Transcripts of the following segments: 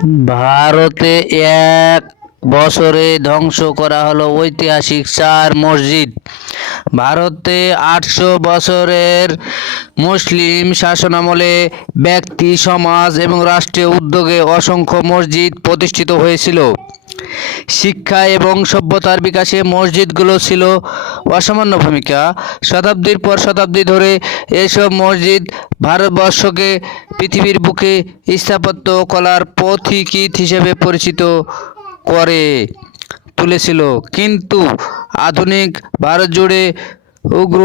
ভারতে এক বছরে ধ্বংস করা হলো ঐতিহাসিক 4 মসজিদ। ভারতে 800 বছরের মুসলিম শাসনামলে ব্যক্তি, সমাজ এবং রাষ্ট্রীয় উদ্যোগে অসংখ্য মসজিদ প্রতিষ্ঠিত হয়েছিল। শিক্ষা এবং সভ্যতার বিকাশে মসজিদগুলো ছিল অসামান্য ভূমিকা। শতাব্দীর পর শতাব্দী ধরে এসব মসজিদ ভারতবর্ষকে পৃথিবীর বুকে স্থাপত্য কলার পথিকৃৎ হিসেবে পরিচিত করে তুলেছিল। কিন্তু আধুনিক ভারত জুড়ে উগ্র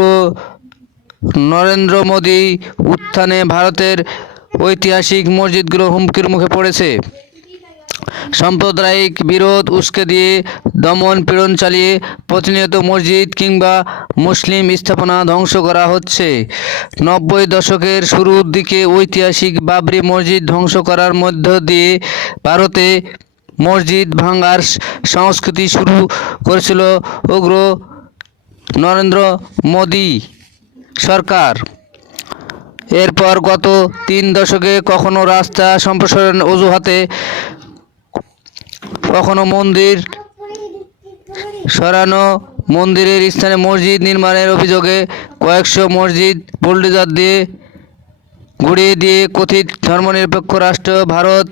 নরেন্দ্র মোদী উত্থানে ভারতের ঐতিহাসিক মসজিদগুলো হুমকির মুখে পড়েছে। সাম্প্রদায়িক বিরোধ উস্কে দিয়ে দমন পীড়ন চালিয়ে প্রতিনিয়ত মসজিদ কিংবা মুসলিম স্থাপনা ধ্বংস করা হচ্ছে। 90 দশকের শুরুর দিকে ঐতিহাসিক বাবরি মসজিদ ধ্বংস করার মধ্য দিয়ে ভারতে মসজিদ ভাঙার সংস্কৃতি শুরু করেছিল উগ্র নরেন্দ্র মোদী সরকার। এরপর গত 3 দশকে কখনো রাস্তা সম্প্রসারণ অজুহাতে, কখনো মন্দির সরানো, মন্দিরের স্থানে মসজিদ নির্মাণের অভিযোগে কয়েকশো মসজিদ বুলডোজার দিয়ে গুঁড়িয়ে দিয়ে কথিত ধর্মনিরপেক্ষ রাষ্ট্র ভারত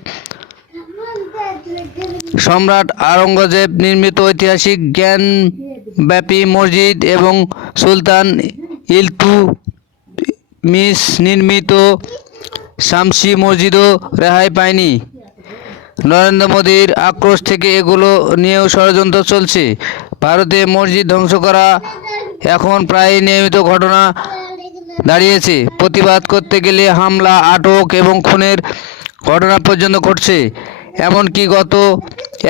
সম্রাট আওরঙ্গজেব নির্মিত ঐতিহাসিক জ্ঞানব্যাপী মসজিদ এবং সুলতান ইলতুৎমিশ নির্মিত শামসি মসজিদও রেহাই পায়নি। নরেন্দ্র মোদীর আক্রোশ থেকে এগুলো নিয়েও ষড়যন্ত্র চলছে। ভারতে মসজিদ ধ্বংস করা এখন প্রায় নিয়মিত ঘটনা দাঁড়িয়েছে। প্রতিবাদ করতে গেলে হামলা, আটক এবং খুনের ঘটনা পর্যন্ত ঘটছে। এমনকি গত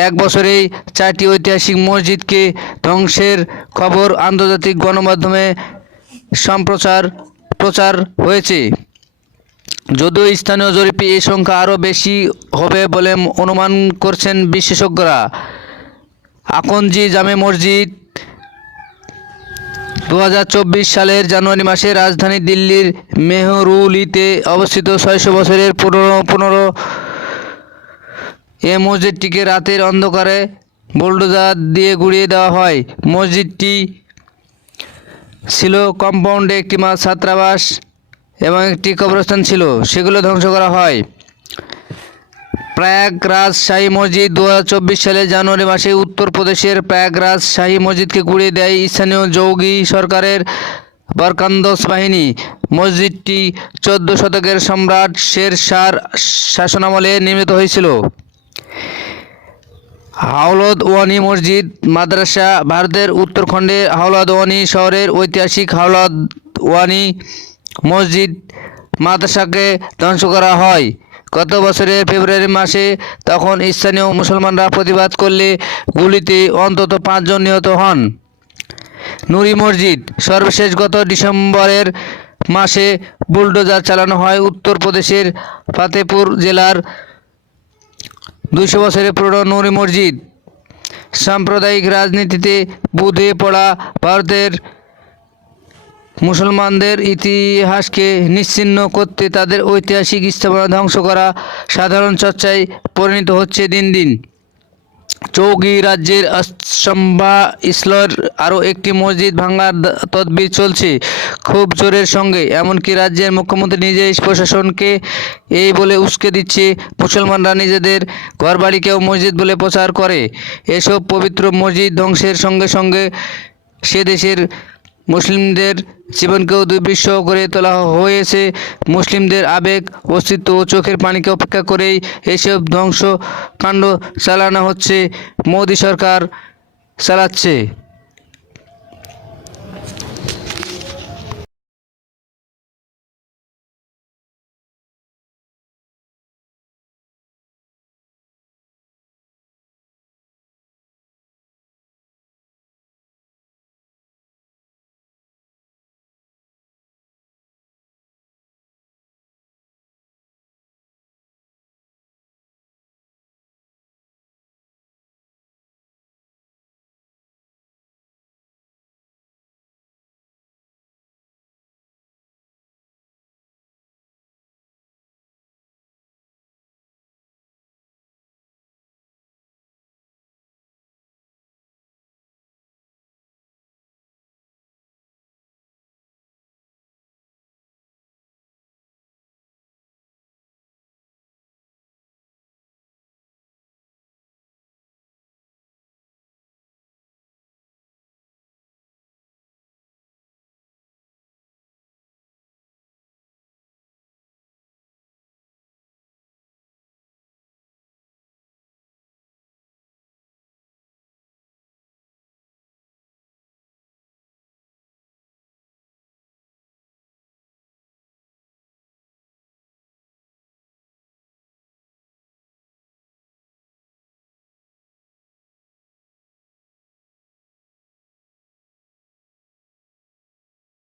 1 বছরেই 4টি ঐতিহাসিক মসজিদকে ধ্বংসের খবর আন্তর্জাতিক গণমাধ্যমে প্রচার হয়েছে। যদিও স্থানীয় জরিপে এই সংখ্যা আরও বেশি হবে বলে অনুমান করছেন বিশেষজ্ঞরা। আকনজি জামে মসজিদ 2024 সালের জানুয়ারি মাসে রাজধানী দিল্লির মেহরৌলিতে অবস্থিত 600 বছরের পুরনো এ মসজিদটিকে রাতের অন্ধকারে বুলডোজার দিয়ে গুঁড়িয়ে দেওয়া হয়। মসজিদটি ছিল কম্পাউন্ডে একটি ছাত্রাবাস এবং একটি কবরস্থান ছিল, সেগুলো ধ্বংস করা হয়। প্রয়াগরাজ শাহী মসজিদ 2024 সালের জানুয়ারি মাসে উত্তরপ্রদেশের প্রয়াগরাজ শাহী মসজিদকে গুঁড়িয়ে দেয় স্থানীয় যোগী সরকারের বরখাস্ত বাহিনী। মসজিদটি 14 শতকের সম্রাট শের শাহর শাসনামলে নির্মিত হয়েছিল। হাওলতওয়ানি মসজিদ মাদ্রাসা ভারতের উত্তরাখণ্ডের হাওলতওয়ানি শহরের ঐতিহাসিক হাওলতওয়ানি মসজিদ মাদ্রাসাকে ধ্বংস করা হয় গত বছরের ফেব্রুয়ারি মাসে। তখন স্থানীয় মুসলমানরা প্রতিবাদ করলে গুলিতে অন্তত 5 জন নিহত হন। নুরি মসজিদ সর্বশেষ গত ডিসেম্বরের মাসে বুলডোজার চালানো হয় উত্তরপ্রদেশের ফতেপুর জেলার 200 বছরের পুরনো নুরি মসজিদ। সাম্প্রদায়িক রাজনীতিতে বুঁদে পড়া ভারতের মুসলমানদের ইতিহাসকে নিশ্চিহ্ন করতে তাদের ঐতিহাসিক স্থাপনা ধ্বংস করা সাধারণ চর্চায় পরিণত হচ্ছে দিন দিন। চৌকি রাজ্যের আসাম্বা ইসলার আরও একটি মসজিদ ভাঙার তদবির চলছে খুব জোরের সঙ্গে। এমনকি রাজ্যের মুখ্যমন্ত্রী নিজেই প্রশাসনকে এই বলে উস্কে দিচ্ছে, মুসলমানরা নিজেদের ঘরবাড়িকেও মসজিদ বলে প্রচার করে। এসব পবিত্র মসজিদ ধ্বংসের সঙ্গে সঙ্গে সে দেশের মুসলিমদের জীবনকেও দুর্বিষহ করে তোলা হয়েছে। মুসলিমদের আবেগ, অস্তিত্ব ও চোখের পানিকে উপেক্ষা করেই এসব ধ্বংসকাণ্ড চালানো হচ্ছে, মোদী সরকার চালাচ্ছে।